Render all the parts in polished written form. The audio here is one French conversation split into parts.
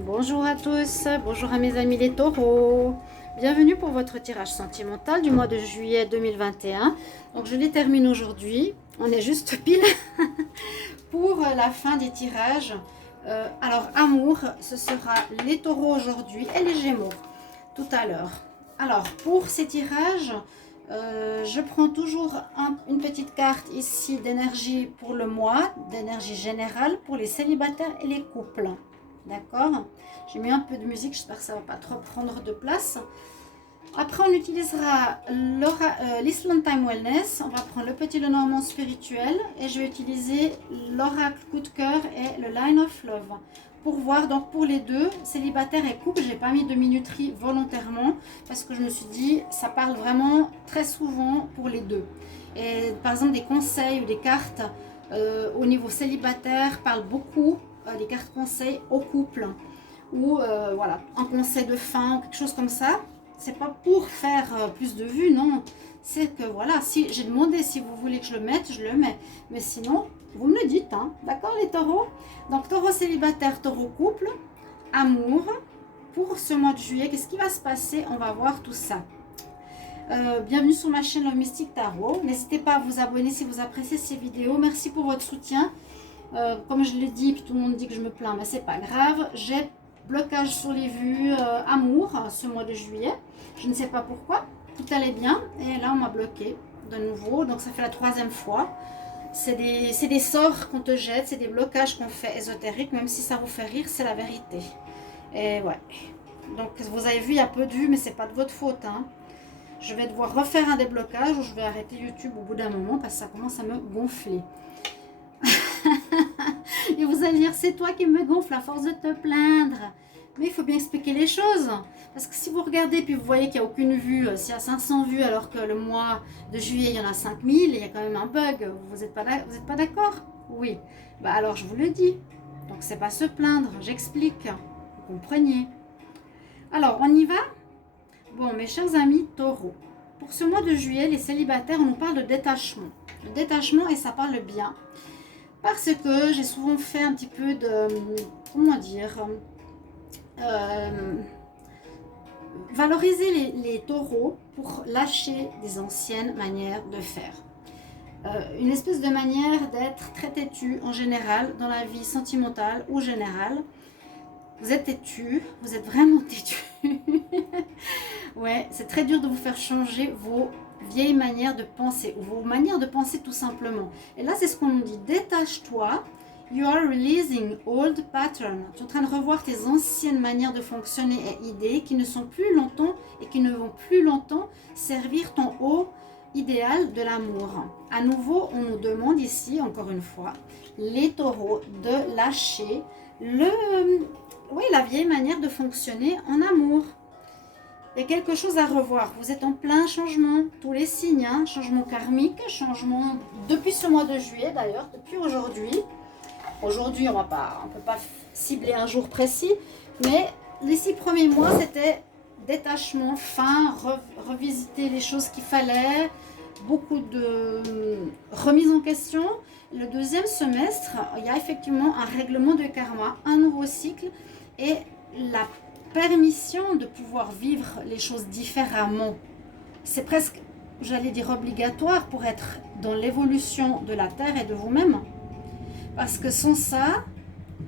Bonjour à tous, bonjour à mes amis les taureaux. Bienvenue pour votre tirage sentimental du mois de juillet 2021. Donc je les termine aujourd'hui. On est juste pile pour la fin des tirages. Alors amour, ce sera les taureaux aujourd'hui et les gémeaux tout à l'heure. Alors pour ces tirages, je prends toujours une petite carte ici d'énergie pour le mois, d'énergie générale pour les célibataires et les couples. D'accord? J'ai mis un peu de musique, j'espère que ça ne va pas trop prendre de place. Après, on utilisera l'Island Time Wellness. On va prendre le petit Lenormand spirituel et je vais utiliser l'oracle coup de cœur et le Line of Love. Pour voir, donc pour les deux, célibataires et couple, j'ai pas mis de minuterie volontairement parce que je me suis dit, ça parle vraiment très souvent pour les deux. Et par exemple, des conseils ou des cartes au niveau célibataire parlent beaucoup, des cartes conseils au couple ou voilà, un conseil de fin ou quelque chose comme ça. C'est pas pour faire plus de vues, non. C'est que voilà, si j'ai demandé si vous voulez que je le mette, je le mets. Mais sinon, vous me le dites, hein. D'accord les taureaux? Donc taureau célibataire, taureau couple, amour. Pour ce mois de juillet, qu'est-ce qui va se passer? On va voir tout ça. Bienvenue sur ma chaîne Love Mystique Tarot. N'hésitez pas à vous abonner si vous appréciez ces vidéos. Merci pour votre soutien. Comme je l'ai dit, puis tout le monde dit que je me plains, mais c'est pas grave. J'ai blocage sur les vues amour ce mois de juillet. Je ne sais pas pourquoi. Tout allait bien et là on m'a bloqué de nouveau. Donc ça fait la troisième fois. C'est des sorts qu'on te jette, c'est des blocages qu'on fait ésotériques. Même si ça vous fait rire, c'est la vérité. Et ouais. Donc vous avez vu, il y a peu de vues, mais c'est pas de votre faute. Hein. Je vais devoir refaire un déblocage ou je vais arrêter YouTube au bout d'un moment parce que ça commence à me gonfler. Et vous allez dire, c'est toi qui me gonfle à force de te plaindre. Mais il faut bien expliquer les choses. Parce que si vous regardez puis vous voyez qu'il n'y a aucune vue, s'il y a 500 vues alors que le mois de juillet il y en a 5000, il y a quand même un bug. Vous n'êtes pas d'accord? Oui. Bah alors je vous le dis. Donc c'est pas se plaindre, j'explique. Vous comprenez. Alors on y va? Bon mes chers amis taureaux. Pour ce mois de juillet, les célibataires, on nous parle de détachement. Le détachement et ça parle bien. Parce que j'ai souvent fait un petit peu de, comment dire, valoriser les taureaux pour lâcher des anciennes manières de faire. Une espèce de manière d'être très têtu en général dans la vie sentimentale ou générale. Vous êtes têtu, vous êtes vraiment têtu. Ouais, c'est très dur de vous faire changer vos vieilles manières de penser ou vos manières de penser tout simplement. Et là, c'est ce qu'on nous dit. Détache-toi. You are releasing old patterns. Tu es en train de revoir tes anciennes manières de fonctionner et idées qui ne sont plus longtemps et qui ne vont plus longtemps servir ton haut idéal de l'amour. À nouveau, on nous demande ici, encore une fois, les taureaux, de lâcher la vieille manière de fonctionner en amour. Il y a quelque chose à revoir. Vous êtes en plein changement. Tous les signes, hein, changement karmique, changement depuis ce mois de juillet d'ailleurs, depuis aujourd'hui. Aujourd'hui, on ne peut pas cibler un jour précis, mais les 6 premiers mois, c'était détachement, fin, revisiter les choses qu'il fallait, beaucoup de remise en question. Le deuxième semestre, il y a effectivement un règlement de karma, un nouveau cycle et la permission de pouvoir vivre les choses différemment. C'est presque, j'allais dire, obligatoire pour être dans l'évolution de la Terre et de vous-même. Parce que sans ça,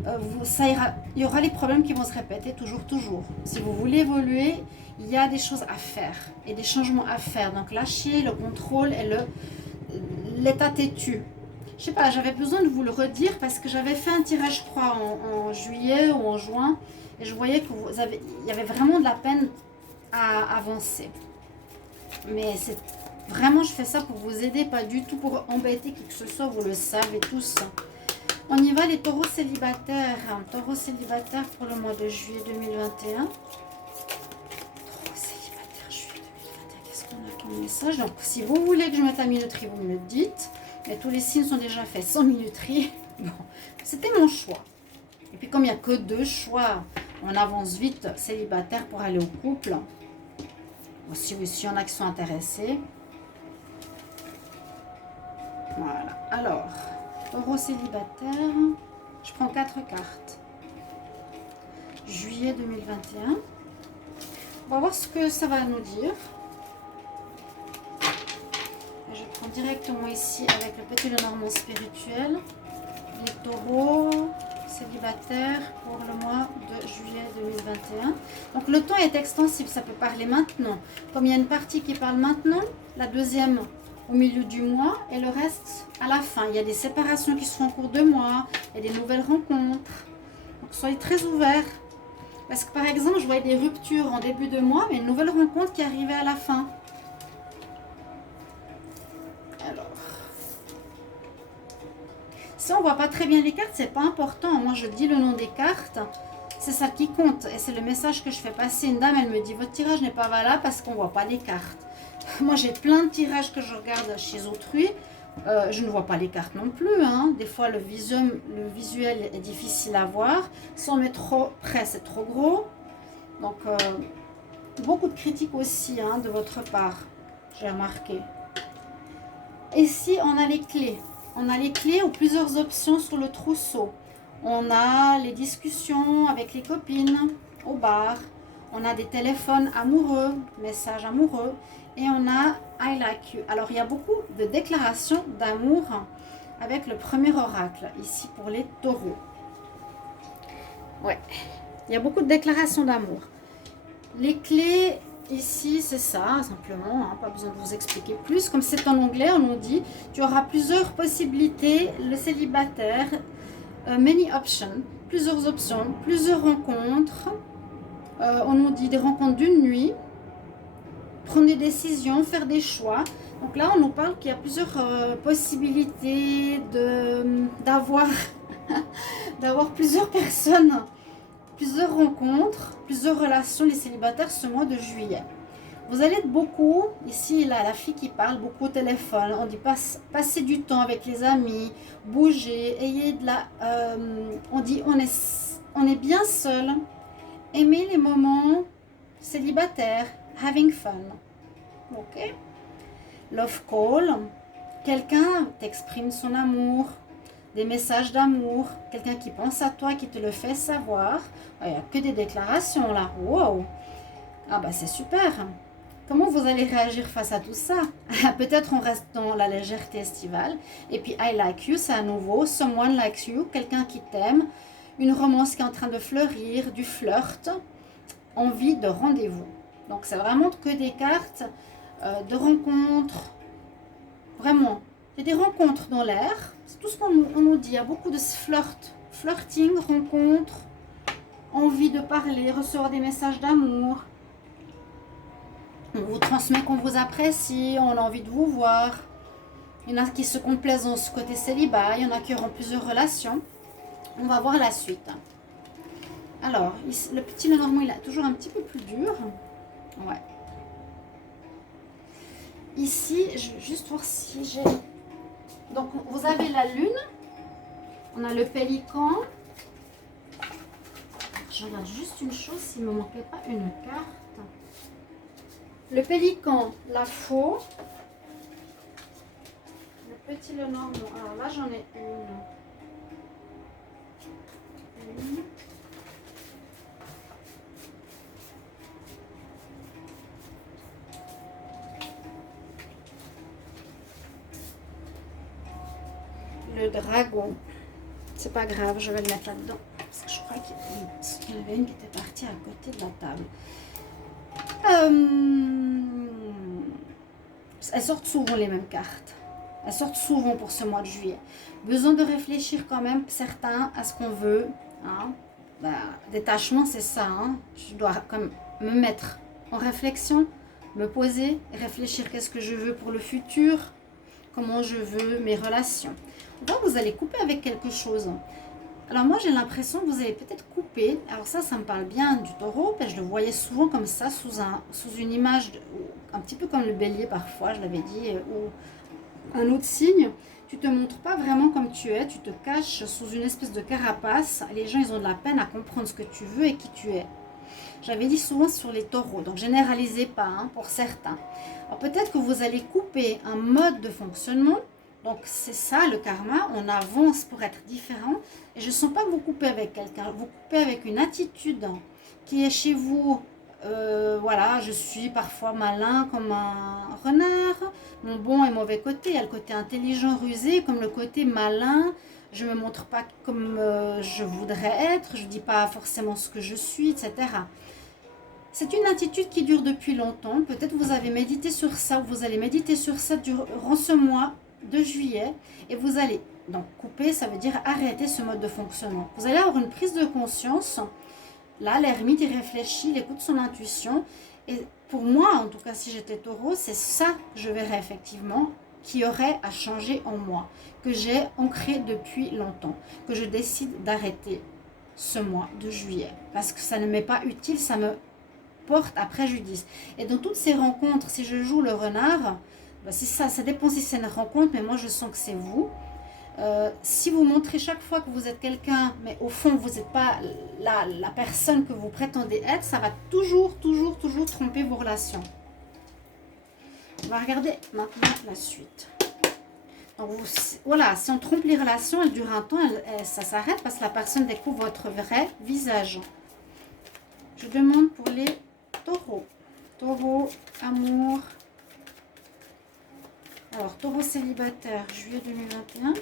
il y aura les problèmes qui vont se répéter toujours. Si vous voulez évoluer, il y a des choses à faire et des changements à faire. Donc lâchez le contrôle et l'état têtu. Je sais pas, j'avais besoin de vous le redire parce que j'avais fait un tirage, je crois, en juillet ou en juin. Et je voyais il y avait vraiment de la peine à avancer. Mais c'est vraiment, je fais ça pour vous aider, pas du tout pour embêter qui que ce soit, vous le savez tous. On y va les taureaux célibataires. Taureaux célibataires pour le mois de juillet 2021. Taureaux célibataires, juillet 2021, qu'est-ce qu'on a comme message? Donc si vous voulez que je mette la minuterie, vous me le dites. Mais tous les signes sont déjà faits sans minuterie. Bon, c'était mon choix. Et puis comme il n'y a que 2 choix, on avance vite célibataire pour aller au couple. Si il y en a qui sont intéressés. Voilà. Alors, taureau célibataire, je prends 4 cartes. juillet 2021. On va voir ce que ça va nous dire. Je prends directement ici avec le petit Lenormand spirituel. Les taureaux célibataires pour le mois de juillet 2021. Donc le temps est extensible, ça peut parler maintenant. Comme il y a une partie qui parle maintenant, la deuxième au milieu du mois et le reste à la fin. Il y a des séparations qui seront en cours de mois, il y a des nouvelles rencontres. Donc soyez très ouverts. Parce que par exemple, je voyais des ruptures en début de mois, mais une nouvelle rencontre qui arrivait à la fin. Alors, si on ne voit pas très bien les cartes, c'est pas important. Moi, je dis le nom des cartes. C'est ça qui compte. Et c'est le message que je fais passer. Une dame, elle me dit, votre tirage n'est pas valable parce qu'on ne voit pas les cartes. Moi, j'ai plein de tirages que je regarde chez autrui. Je ne vois pas les cartes non plus. Hein. Des fois, le visuel est difficile à voir. Si on met trop près, c'est trop gros. Donc, beaucoup de critiques aussi hein, de votre part. J'ai remarqué. Ici, on a les clés. On a les clés ou plusieurs options sur le trousseau. On a les discussions avec les copines au bar. On a des téléphones amoureux, messages amoureux. Et on a I like you. Alors, il y a beaucoup de déclarations d'amour avec le premier oracle, ici pour les taureaux. Ouais, il y a beaucoup de déclarations d'amour. Les clés, ici, c'est ça, simplement. Hein, pas besoin de vous expliquer plus. Comme c'est en anglais, on nous dit, tu auras plusieurs possibilités. Le célibataire, many options, plusieurs options, plusieurs rencontres. On nous dit des rencontres d'une nuit. Prendre des décisions, faire des choix. Donc là, on nous parle qu'il y a plusieurs possibilités d'avoir plusieurs personnes, plusieurs rencontres, plusieurs relations, les célibataires ce mois de juillet. Vous allez être beaucoup, ici là, la fille qui parle, beaucoup au téléphone. On dit passer du temps avec les amis, bouger, ayez de la... on dit on est bien seul, aimer les moments célibataires, having fun. Ok. Love call. Quelqu'un t'exprime son amour, des messages d'amour, quelqu'un qui pense à toi, qui te le fait savoir. Il n'y a que des déclarations là. Wow. Ah bah c'est super. Comment vous allez réagir face à tout ça? Peut-être on reste dans la légèreté estivale. Et puis I like you, c'est à nouveau. Someone likes you, quelqu'un qui t'aime. Une romance qui est en train de fleurir, du flirt. Envie de rendez-vous. Donc, c'est vraiment que des cartes de rencontres. Vraiment, il y a des rencontres dans l'air. C'est tout ce qu'on nous dit. Il y a beaucoup de flirting, rencontres, envie de parler, recevoir des messages d'amour. On vous transmet qu'on vous apprécie, on a envie de vous voir. Il y en a qui se complaisent dans ce côté célibat. Il y en a qui auront plusieurs relations. On va voir la suite. Alors, le petit Lenormand, il est toujours un petit peu plus dur. Ouais. Ici, je vais juste voir si j'ai... Donc, vous avez la lune. On a le pélican. Je regarde juste une chose, s'il ne me manquait pas une carte. Le pélican, la faux. Le petit Lenormand. Alors là, j'en ai une. Le dragon. C'est pas grave, je vais le mettre là-dedans. Parce que je crois qu'il y en avait une qui était partie à côté de la table. Elles sortent souvent les mêmes cartes. Elles sortent souvent pour ce mois de juillet. Besoin de réfléchir quand même, certains, à ce qu'on veut. Hein. Détachement, c'est ça. Hein. Je dois comme me mettre en réflexion, me poser, réfléchir qu'est-ce que je veux pour le futur, comment je veux mes relations. Donc, vous allez couper avec quelque chose. Alors, moi, j'ai l'impression que vous allez peut-être couper. Alors, ça me parle bien du taureau. Je le voyais souvent comme ça, sous une image, un petit peu comme le bélier parfois, je l'avais dit, ou un autre signe. Tu te montres pas vraiment comme tu es. Tu te caches sous une espèce de carapace. Les gens, ils ont de la peine à comprendre ce que tu veux et qui tu es. J'avais dit souvent sur les taureaux. Donc, généralisez pas hein, pour certains. Alors, peut-être que vous allez couper un mode de fonctionnement Donc c'est ça le karma, on avance pour être différent. Et je ne sens pas que vous coupez avec quelqu'un, vous coupez avec une attitude qui est chez vous. Voilà, je suis parfois malin comme un renard, mon bon et mauvais côté. Il y a le côté intelligent, rusé, comme le côté malin. Je ne me montre pas comme je voudrais être, je ne dis pas forcément ce que je suis, etc. C'est une attitude qui dure depuis longtemps. Peut-être vous avez médité sur ça, ou vous allez méditer sur ça durant ce mois de juillet. Et vous allez, donc couper, ça veut dire arrêter ce mode de fonctionnement. Vous allez avoir une prise de conscience. Là, l'ermite, il réfléchit, il écoute son intuition. Et pour moi, en tout cas, si j'étais taureau, c'est ça que je verrais effectivement qui aurait à changer en moi, que j'ai ancré depuis longtemps, que je décide d'arrêter ce mois de juillet. Parce que ça ne m'est pas utile, ça me porte à préjudice. Et dans toutes ces rencontres, si je joue le renard, ben c'est ça, ça dépend si c'est une rencontre, mais moi je sens que c'est vous. Si vous montrez chaque fois que vous êtes quelqu'un, mais au fond vous n'êtes pas la personne que vous prétendez être, ça va toujours tromper vos relations. On va regarder maintenant la suite. Donc voilà, si on trompe les relations, elles durent un temps, ça s'arrête parce que la personne découvre votre vrai visage. Je demande pour les taureaux. Taureau, amour. Alors, taureau célibataire, juillet 2021.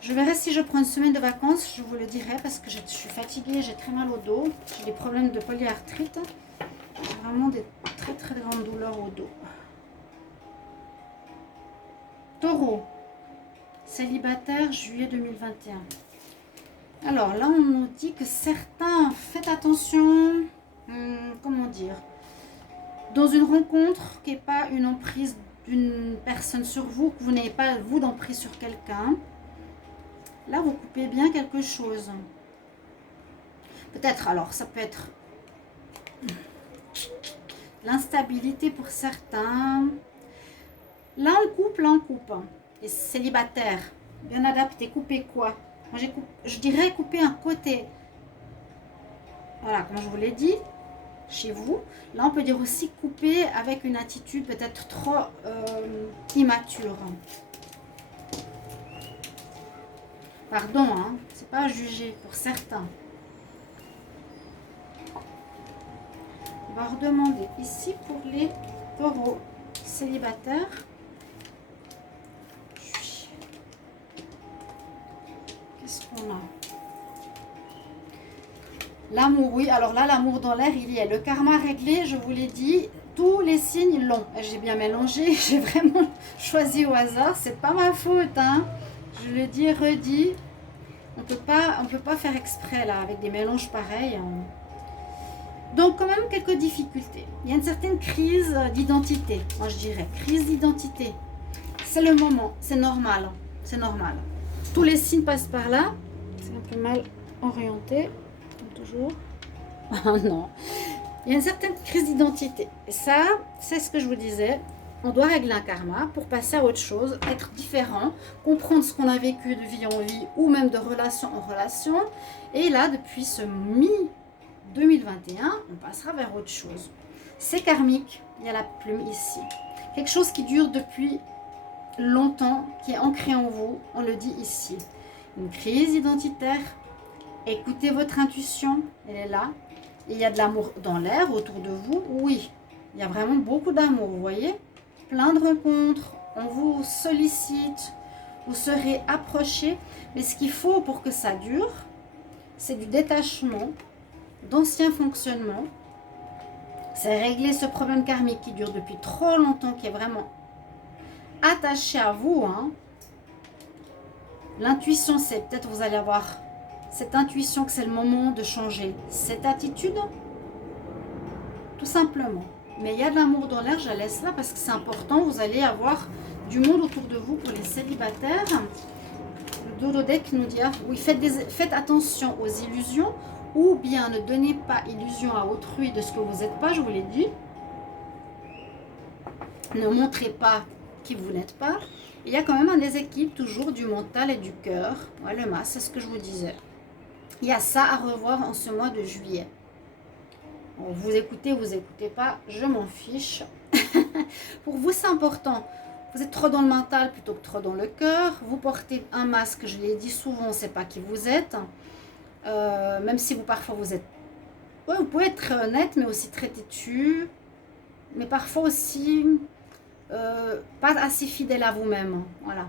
Je verrai si je prends une semaine de vacances, je vous le dirai parce que je suis fatiguée, j'ai très mal au dos. J'ai des problèmes de polyarthrite. J'ai vraiment des très grandes douleurs au dos. Taureau, célibataire, juillet 2021. Alors là, on nous dit que certains, faites attention, comment dire, dans une rencontre qui n'est pas une emprise d'une personne sur vous, que vous n'avez pas, vous, d'emprise sur quelqu'un. Là, vous coupez bien quelque chose. Peut-être, alors, ça peut être l'instabilité pour certains. Là, on coupe, là, on coupe. Les célibataires, bien adaptés, couper quoi? Moi, je dirais couper un côté. Voilà, comme je vous l'ai dit, chez vous. Là, on peut dire aussi couper avec une attitude peut-être trop immature. Pardon, hein, c'est pas à juger pour certains. On va redemander ici pour les taureaux célibataires. Qu'est-ce qu'on a? L'amour, oui. Alors là, l'amour dans l'air, il y est. Le karma réglé, je vous l'ai dit, tous les signes l'ont. J'ai bien mélangé, j'ai vraiment choisi au hasard. C'est pas ma faute, hein. Je le dis et redis. On peut pas faire exprès là avec des mélanges pareils. Donc quand même quelques difficultés. Il y a une certaine crise d'identité. Moi je dirais crise d'identité. C'est le moment, c'est normal, c'est normal. Tous les signes passent par là. C'est un peu mal orienté, comme toujours. Ah non. Il y a une certaine crise d'identité. Et ça, c'est ce que je vous disais. On doit régler un karma pour passer à autre chose, être différent, comprendre ce qu'on a vécu de vie en vie ou même de relation en relation. Et là, depuis ce mi-2021, on passera vers autre chose. C'est karmique, il y a la plume ici. Quelque chose qui dure depuis longtemps, qui est ancré en vous, on le dit ici. Une crise identitaire, écoutez votre intuition, elle est là. Et il y a de l'amour dans l'air autour de vous, oui. Il y a vraiment beaucoup d'amour, vous voyez? Plein de rencontres, on vous sollicite, vous serez approchés. Mais ce qu'il faut pour que ça dure, c'est du détachement, d'anciens fonctionnements. C'est régler ce problème karmique qui dure depuis trop longtemps, qui est vraiment attaché à vous. Hein. L'intuition, c'est peut-être vous allez avoir cette intuition que c'est le moment de changer cette attitude, tout simplement. Mais il y a de l'amour dans l'air, je la laisse là parce que c'est important. Vous allez avoir du monde autour de vous pour les célibataires. Le Dodo Deck nous dit, oui, faites attention aux illusions ou bien ne donnez pas illusion à autrui de ce que vous n'êtes pas, je vous l'ai dit. Ne montrez pas qui vous n'êtes pas. Il y a quand même un déséquilibre toujours du mental et du cœur. Ouais, le mas, c'est ce que je vous disais. Il y a ça à revoir en ce mois de juillet. Bon, vous écoutez pas, je m'en fiche. Pour vous, c'est important. Vous êtes trop dans le mental plutôt que trop dans le cœur. Vous portez un masque, je l'ai dit souvent, on ne sait pas qui vous êtes. Même si parfois vous êtes... Ouais, vous pouvez être très honnête, mais aussi très têtu. Mais parfois aussi pas assez fidèle à vous-même. Voilà.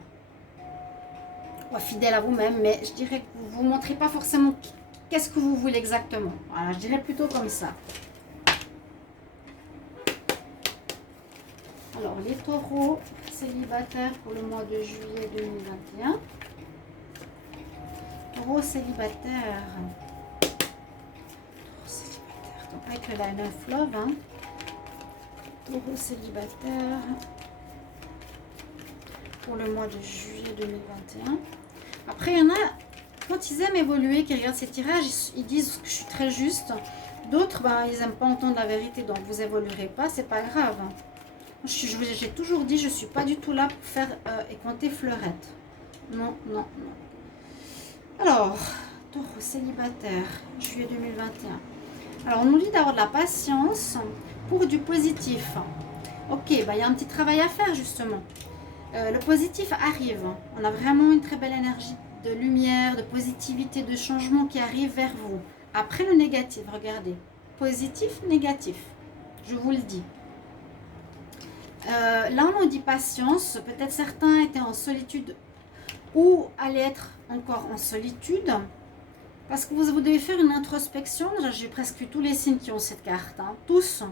Ouais, fidèle à vous-même, mais je dirais que vous ne montrez pas forcément qu'est-ce que vous voulez exactement. Voilà, je dirais plutôt comme ça. Alors, les taureaux célibataires pour le mois de juillet 2021. Taureaux célibataires. Donc, avec le Line of Love. Hein. Taureaux célibataires pour le mois de juillet 2021. Après, il y en a, quand ils aiment évoluer, qui regardent ces tirages, ils disent que je suis très juste. D'autres, ben, ils n'aiment pas entendre la vérité, donc vous évoluerez pas, c'est pas grave. J'ai toujours dit, je ne suis pas du tout là pour faire et compter fleurettes. Non, non, non. Alors, taureau célibataire, juillet 2021. Alors, on nous dit d'avoir de la patience pour du positif. Ok, ben, il y a un petit travail à faire, justement. Le positif arrive. On a vraiment une très belle énergie de lumière, de positivité, de changement qui arrive vers vous. Après le négatif, regardez. Positif, négatif. Je vous le dis. Là, on nous dit patience. Peut-être certains étaient en solitude ou allaient être encore en solitude. Parce que vous devez faire une introspection. J'ai presque tous les signes qui ont cette carte. Hein. Tous.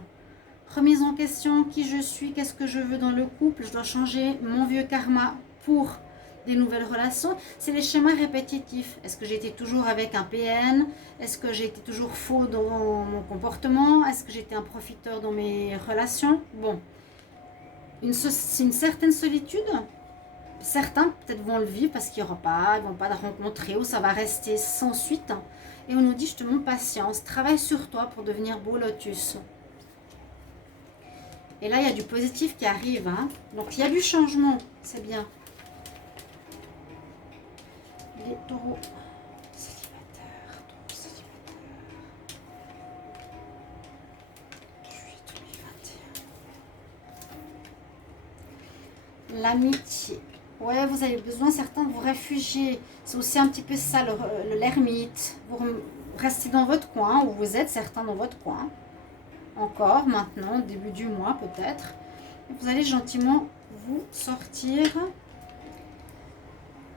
Remise en question, qui je suis, qu'est-ce que je veux dans le couple. Je dois changer mon vieux karma pour des nouvelles relations. C'est les schémas répétitifs. Est-ce que j'ai été toujours avec un PN? Est-ce que j'ai été toujours faux dans mon comportement? Est-ce que j'étais un profiteur dans mes relations? Bon. C'est une certaine solitude. Certains peut-être vont le vivre parce qu'ils ne vont pas rencontrer ou ça va rester sans suite. Et on nous dit justement patience, travaille sur toi pour devenir beau lotus. Et là il y a du positif qui arrive. Hein. Donc il y a du changement, c'est bien. Les taureaux célibataires, juillet 2021. L'amitié. Ouais, vous avez besoin, certains de vous réfugier. C'est aussi un petit peu ça, l'ermite. Vous restez dans votre coin, où vous êtes, certains dans votre coin. Encore maintenant, début du mois peut-être. Vous allez gentiment vous sortir.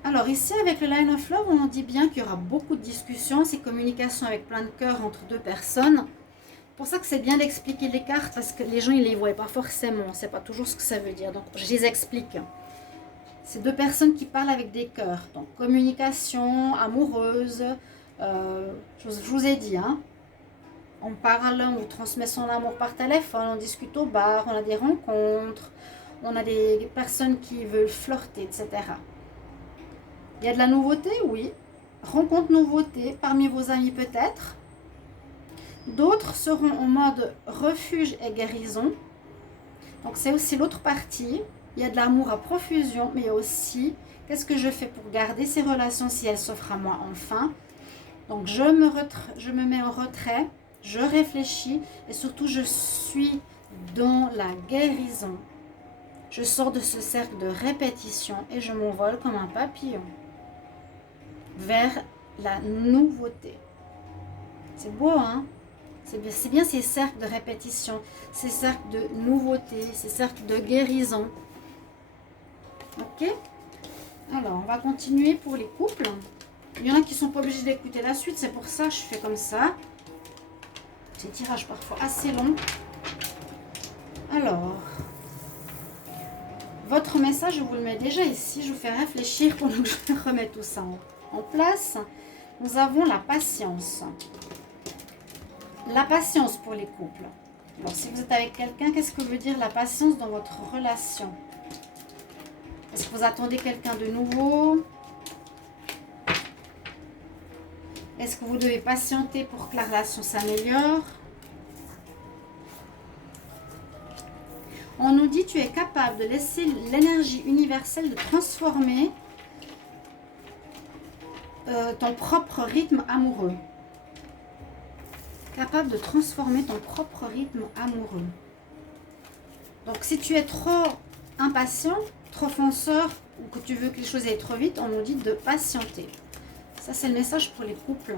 Alors ici, avec le Line of Love, on dit bien qu'il y aura beaucoup de discussions. C'est communication avec plein de cœur entre deux personnes. C'est pour ça que c'est bien d'expliquer les cartes, parce que les gens, ils ne les voient pas forcément. On ne sait pas toujours ce que ça veut dire. Donc, je les explique. C'est deux personnes qui parlent avec des cœurs. Donc, communication amoureuse. Je vous ai dit, hein. On parle, on transmet son amour par téléphone, on discute au bar, on a des rencontres, on a des personnes qui veulent flirter, etc. Il y a de la nouveauté, oui. Rencontre nouveauté parmi vos amis peut-être. D'autres seront en mode refuge et guérison. Donc c'est aussi l'autre partie. Il y a de l'amour à profusion, mais il y a aussi qu'est-ce que je fais pour garder ces relations si elles s'offrent à moi enfin. Donc je me mets en retrait, je réfléchis et surtout je suis dans la guérison. Je sors de ce cercle de répétition et je m'envole comme un papillon vers la nouveauté. C'est beau, hein? C'est bien ces cercles de répétition, ces cercles de nouveauté, ces cercles de guérison. Ok? Alors, on va continuer pour les couples. Il y en a qui ne sont pas obligés d'écouter la suite, c'est pour ça que je fais comme ça. Ces tirages parfois assez longs. Alors, votre message, je vous le mets déjà ici. Je vous fais réfléchir pendant que je remets tout ça en place. Nous avons la patience. La patience pour les couples. Alors, si vous êtes avec quelqu'un, qu'est-ce que veut dire la patience dans votre relation? Est-ce que vous attendez quelqu'un de nouveau? Est-ce que vous devez patienter pour que la relation s'améliore? On nous dit tu es capable de laisser l'énergie universelle de transformer ton propre rythme amoureux. Capable de transformer ton propre rythme amoureux. Donc, si tu es trop impatient, trop fonceur, ou que tu veux que les choses aillent trop vite, on nous dit de patienter. Ça, c'est le message pour les couples.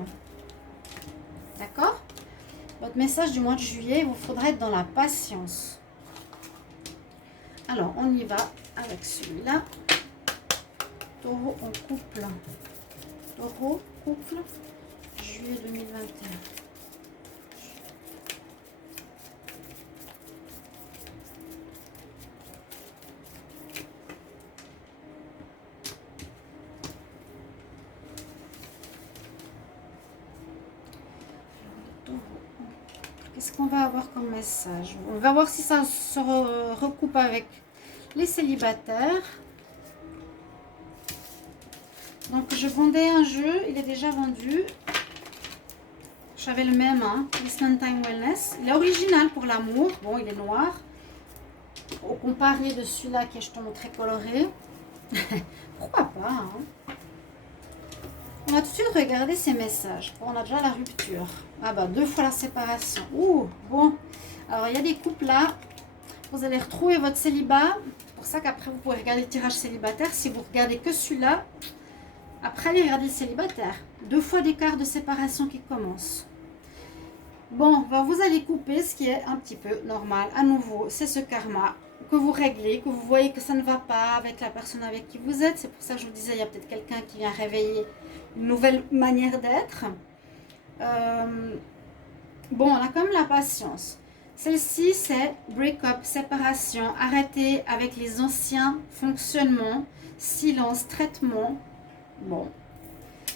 D'accord? Votre message du mois de juillet, il vous faudra être dans la patience. Alors, on y va avec celui-là. Taureau en couple. Taureau, couple, juillet 2021. Qu'est-ce qu'on va avoir comme message? On va voir si ça se recoupe avec les célibataires. Donc, je vendais un jeu, il est déjà vendu. J'avais le même, hein, Listening Time Wellness. Il est original pour l'amour. Bon, il est noir. Au comparé de celui-là qui est, je te montre, très coloré. Pourquoi pas, hein? On va tout de suite regarder ces messages. Bon, on a déjà la rupture. Ah bah, 2 fois la séparation. Ouh, bon. Alors, il y a des couples là. Vous allez retrouver votre célibat. C'est pour ça qu'après, vous pouvez regarder le tirage célibataire. Si vous regardez que celui-là, après, allez regarder le célibataire. 2 fois d'écart de séparation qui commence. Bon, bah, vous allez couper, ce qui est un petit peu normal. À nouveau, c'est ce karma que vous réglez, que vous voyez que ça ne va pas avec la personne avec qui vous êtes. C'est pour ça que je vous disais, il y a peut-être quelqu'un qui vient réveiller une nouvelle manière d'être. Bon, on a quand même la patience. Celle-ci, c'est break-up, séparation, arrêter avec les anciens fonctionnements, silence, traitement. Bon.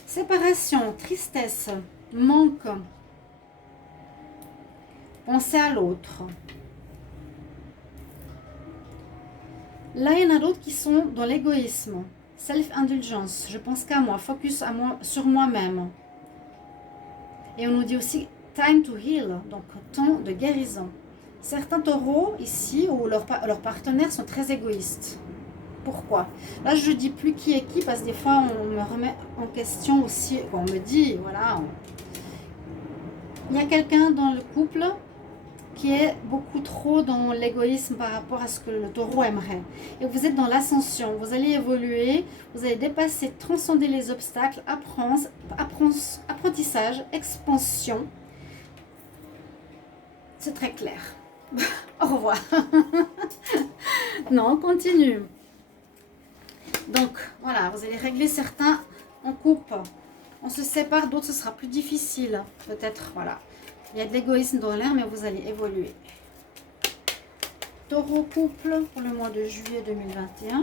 Séparation, tristesse, manque. Penser à l'autre. Là, il y en a d'autres qui sont dans l'égoïsme. Self-indulgence. Je pense qu'à moi. Focus à moi, sur moi-même. Et on nous dit aussi time to heal. Donc, temps de guérison. Certains taureaux, ici, ou leurs partenaires sont très égoïstes. Pourquoi? Là, je ne dis plus qui est qui, parce que des fois, on me remet en question aussi. On me dit, voilà. Il y a quelqu'un dans le couple qui est beaucoup trop dans l'égoïsme par rapport à ce que le taureau aimerait. Et vous êtes dans l'ascension, vous allez évoluer, vous allez dépasser, transcender les obstacles, apprentissage, expansion. C'est très clair. Au revoir. Non, on continue. Donc, voilà, vous allez régler certains en coupe. On se sépare, d'autres ce sera plus difficile. Peut-être, voilà. Il y a de l'égoïsme dans l'air, mais vous allez évoluer. Taureau couple pour le mois de juillet 2021.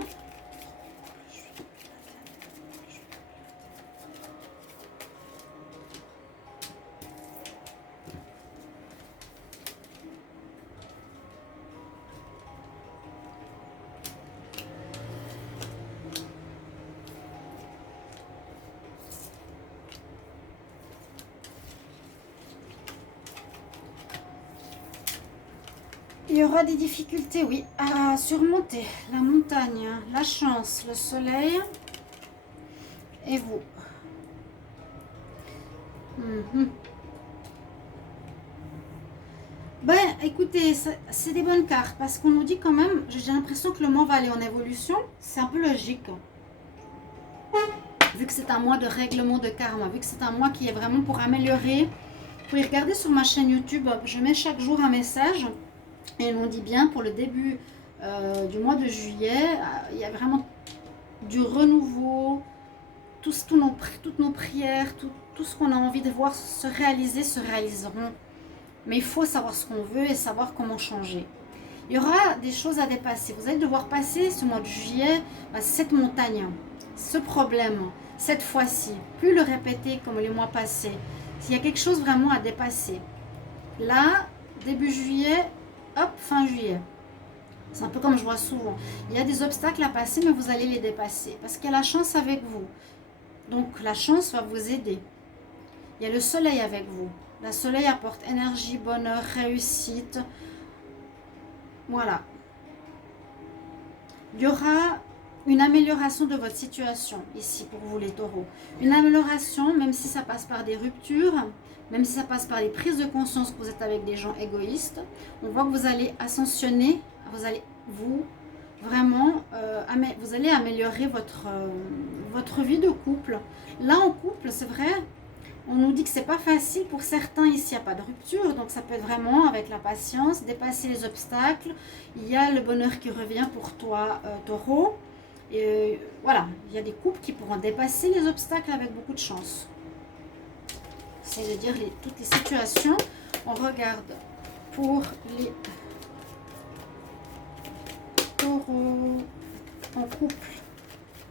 Il y aura des difficultés, oui, à surmonter. La montagne, la chance, le soleil et vous. Ben, écoutez, c'est des bonnes cartes parce qu'on nous dit quand même, j'ai l'impression que le mois va aller en évolution. C'est un peu logique. Vu que c'est un mois de règlement de karma, vu que c'est un mois qui est vraiment pour améliorer. Vous pouvez regarder sur ma chaîne YouTube, je mets chaque jour un message. Et on dit bien pour le début du mois de juillet, il y a vraiment du renouveau, toutes nos prières, tout ce qu'on a envie de voir se réaliser, se réaliseront. Mais il faut savoir ce qu'on veut et savoir comment changer. Il y aura des choses à dépasser. Vous allez devoir passer ce mois de juillet, cette montagne, ce problème, cette fois-ci. Plus le répéter comme les mois passés. S'il y a quelque chose vraiment à dépasser. Là, début juillet, hop, fin juillet. C'est un peu comme je vois souvent. Il y a des obstacles à passer, mais vous allez les dépasser. Parce qu'il y a la chance avec vous. Donc, la chance va vous aider. Il y a le soleil avec vous. Le soleil apporte énergie, bonheur, réussite. Voilà. Il y aura une amélioration de votre situation ici pour vous les taureaux. Une amélioration, même si ça passe par des ruptures, même si ça passe par des prises de conscience que vous êtes avec des gens égoïstes. On voit que vous allez ascensionner, vous allez vraiment, vous allez améliorer votre vie de couple. Là en couple, c'est vrai, on nous dit que c'est pas facile pour certains ici, il n'y a pas de rupture, donc ça peut être vraiment avec la patience, dépasser les obstacles. Il y a le bonheur qui revient pour toi, taureau. Et voilà, il y a des couples qui pourront dépasser les obstacles avec beaucoup de chance. C'est de dire toutes les situations. On regarde pour les taureaux en couple.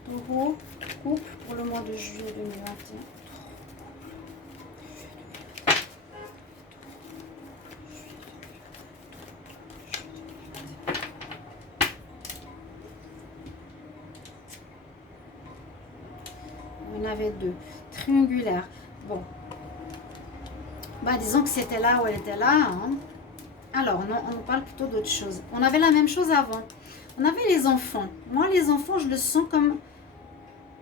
Taureau, couple pour le mois de juillet 2021. Il y en avait deux. Triangulaire. Bon. Bah, disons que c'était là où elle était là. Hein. Alors, non, on parle plutôt d'autre chose. On avait la même chose avant. On avait les enfants. Moi, les enfants, je le sens comme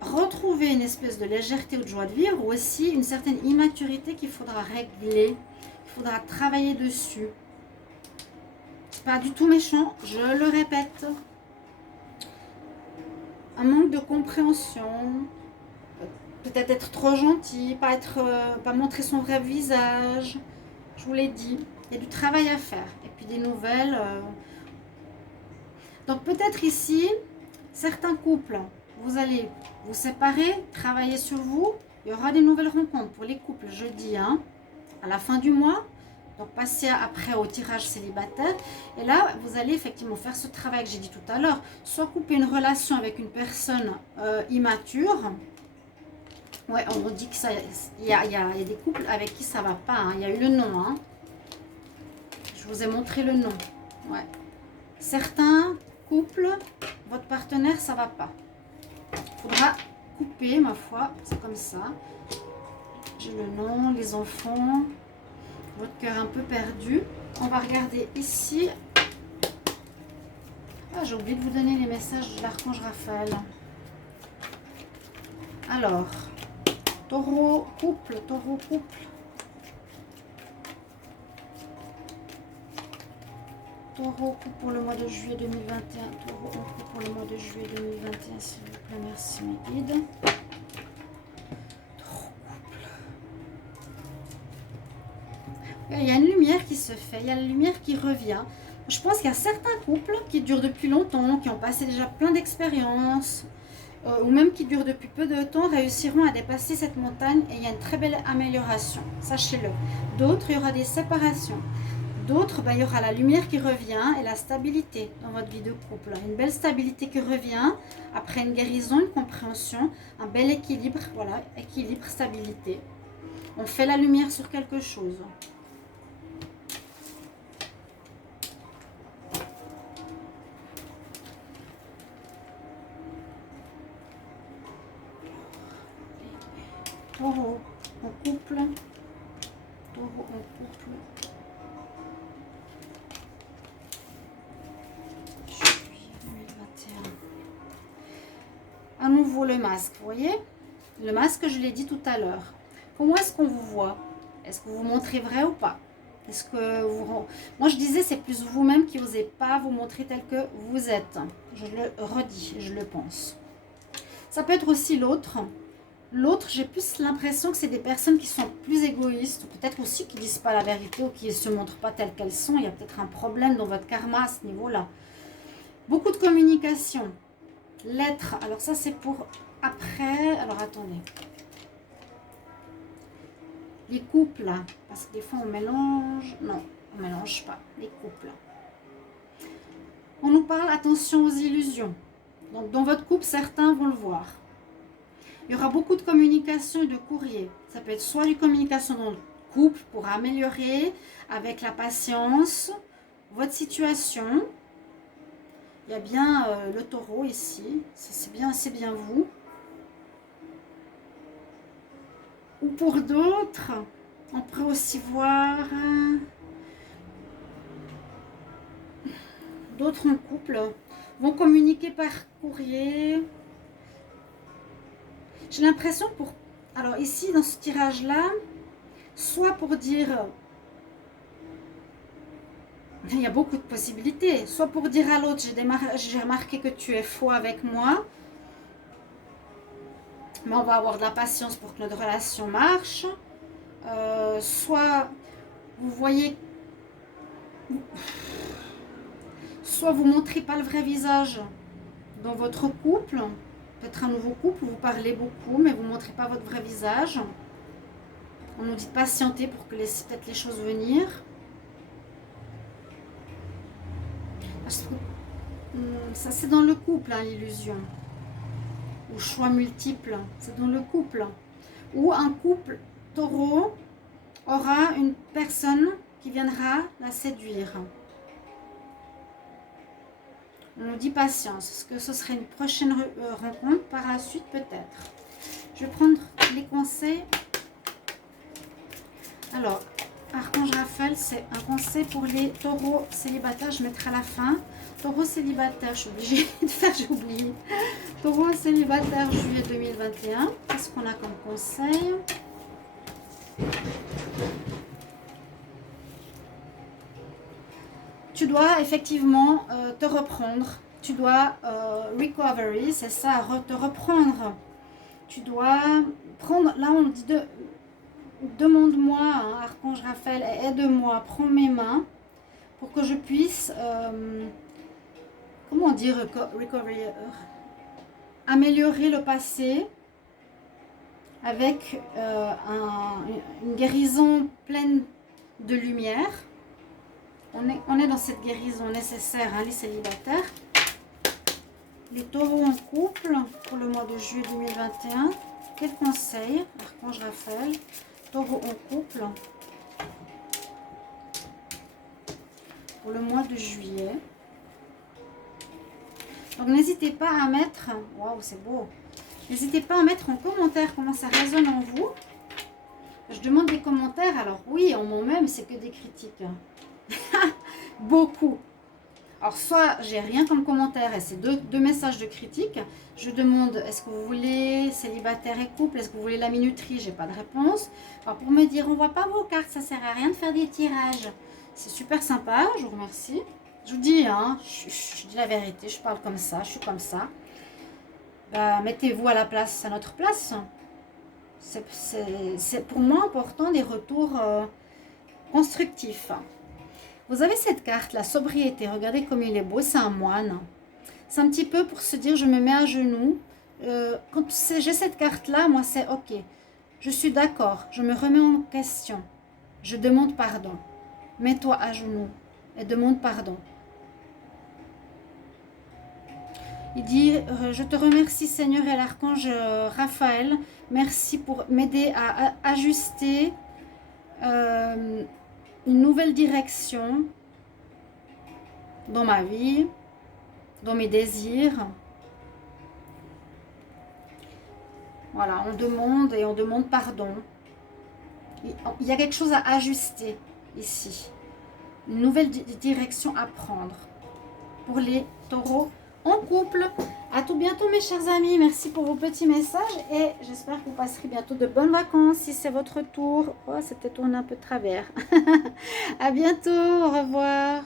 retrouver une espèce de légèreté ou de joie de vivre, ou aussi une certaine immaturité qu'il faudra régler, qu'il faudra travailler dessus. C'est pas du tout méchant, je le répète. Un manque de compréhension, peut-être être trop gentil, pas montrer son vrai visage. Je vous l'ai dit, il y a du travail à faire. Et puis des nouvelles. Donc peut-être ici, certains couples, vous allez vous séparer, travailler sur vous. Il y aura des nouvelles rencontres pour les couples jeudi, hein, à la fin du mois. Donc passez après au tirage célibataire. Et là, vous allez effectivement faire ce travail que j'ai dit tout à l'heure. Soit couper une relation avec une personne immature. Ouais, on dit que il y a des couples avec qui ça va pas. Hein. Il y a eu le nom. Hein. Je vous ai montré le nom. Ouais. Certains couples, votre partenaire, ça va pas. Il faudra couper, ma foi. C'est comme ça. J'ai le nom, les enfants. Votre cœur un peu perdu. On va regarder ici. Ah, j'ai oublié de vous donner les messages de l'archange Raphaël. Alors, taureau, couple, taureau, couple. Taureau, couple pour le mois de juillet 2021. Taureau, couple pour le mois de juillet 2021, s'il vous plaît. Merci, mes guides. Il y a une lumière qui se fait, il y a la lumière qui revient. Je pense qu'il y a certains couples qui durent depuis longtemps, qui ont passé déjà plein d'expériences, ou même qui durent depuis peu de temps, réussiront à dépasser cette montagne et il y a une très belle amélioration, sachez-le. D'autres, il y aura des séparations. D'autres, il y aura la lumière qui revient et la stabilité dans votre vie de couple. Une belle stabilité qui revient après une guérison, une compréhension, un bel équilibre, voilà, équilibre, stabilité. On fait la lumière sur quelque chose. Taureau en couple, taureau en couple, juillet 2021. À nouveau le masque, vous voyez? Le masque, je l'ai dit tout à l'heure. Comment est-ce qu'on vous voit? Est-ce que vous vous montrez vrai ou pas? Est-ce que vous... Moi, je disais, c'est plus vous-même qui n'osez pas vous montrer tel que vous êtes. Je le redis, je le pense. Ça peut être aussi l'autre. L'autre, j'ai plus l'impression que c'est des personnes qui sont plus égoïstes, ou peut-être aussi qui ne disent pas la vérité ou qui ne se montrent pas telles qu'elles sont. Il y a peut-être un problème dans votre karma à ce niveau-là. Beaucoup de communication. Lettres. Alors ça, c'est pour après. Alors attendez. Les couples, parce que des fois on mélange. Non, on ne mélange pas. Les couples. On nous parle, attention aux illusions. Donc dans votre couple, certains vont le voir. Il y aura beaucoup de communication et de courrier. Ça peut être soit une communication dans le couple pour améliorer avec la patience votre situation. Il y a bien le taureau ici. C'est bien vous. Ou pour d'autres, on peut aussi voir d'autres en couple. vont communiquer par courrier. J'ai l'impression pour... Alors ici, dans ce tirage-là, soit pour dire... Il y a beaucoup de possibilités. Soit pour dire à l'autre, j'ai remarqué que tu es faux avec moi, mais on va avoir de la patience pour que notre relation marche. Soit vous voyez... Soit vous ne montrez pas le vrai visage dans votre couple. Peut-être un nouveau couple, vous parlez beaucoup, mais vous ne montrez pas votre vrai visage. On nous dit de patienter pour que peut-être les choses venir. Ça, c'est dans le couple, hein, l'illusion. Ou choix multiples, c'est dans le couple. Ou un couple taureau aura une personne qui viendra la séduire. On nous dit patience. Est-ce que ce serait une prochaine rencontre par la suite? Peut-être. Je vais prendre les conseils. Alors, Archange Raphaël, c'est un conseil pour les taureaux célibataires. Je mettrai à la fin. Taureau célibataire, je suis obligée de faire, j'ai oublié. Taureau célibataire, juillet 2021. Qu'est-ce qu'on a comme conseil? Tu dois effectivement te reprendre. Tu dois recovery, c'est ça, te reprendre. Tu dois prendre, là on dit demande-moi, hein, Archange Raphaël, aide-moi, prends mes mains pour que je puisse, comment dire, recovery, améliorer le passé avec une guérison pleine de lumière. On est dans cette guérison nécessaire, hein, les célibataires. Les taureaux en couple pour le mois de juillet 2021. Quel conseil, Archange Raphaël? Taureau en couple pour le mois de juillet. Donc n'hésitez pas à mettre, waouh c'est beau, n'hésitez pas à mettre en commentaire comment ça résonne en vous. Je demande des commentaires, alors oui, en moi-même c'est que des critiques. Beaucoup. Alors soit j'ai rien comme commentaire et c'est deux messages de critique. Je demande est-ce que vous voulez célibataire et couple, est-ce que vous voulez la minuterie, j'ai pas de réponse. Alors pour me dire on voit pas vos cartes, ça sert à rien de faire des tirages. C'est super sympa, je vous remercie. Je vous dis, hein, je dis la vérité, je parle comme ça, je suis comme ça. Bah, mettez-vous à la place, à notre place. C'est pour moi important des retours constructifs. Vous avez cette carte, la sobriété. Regardez comme il est beau, c'est un moine. C'est un petit peu pour se dire, je me mets à genoux. Quand j'ai cette carte-là, moi, c'est OK. Je suis d'accord, je me remets en question. Je demande pardon. Mets-toi à genoux et demande pardon. Il dit, je te remercie Seigneur et l'archange Raphaël. Merci pour m'aider à ajuster une nouvelle direction dans ma vie, dans mes désirs. Voilà, on demande et on demande pardon. Il y a quelque chose à ajuster ici. Une nouvelle direction à prendre pour les taureaux en couple. À tout bientôt mes chers amis. Merci pour vos petits messages et j'espère que vous passerez bientôt de bonnes vacances si c'est votre tour. Oh, c'était tourné un peu de travers. À bientôt. Au revoir.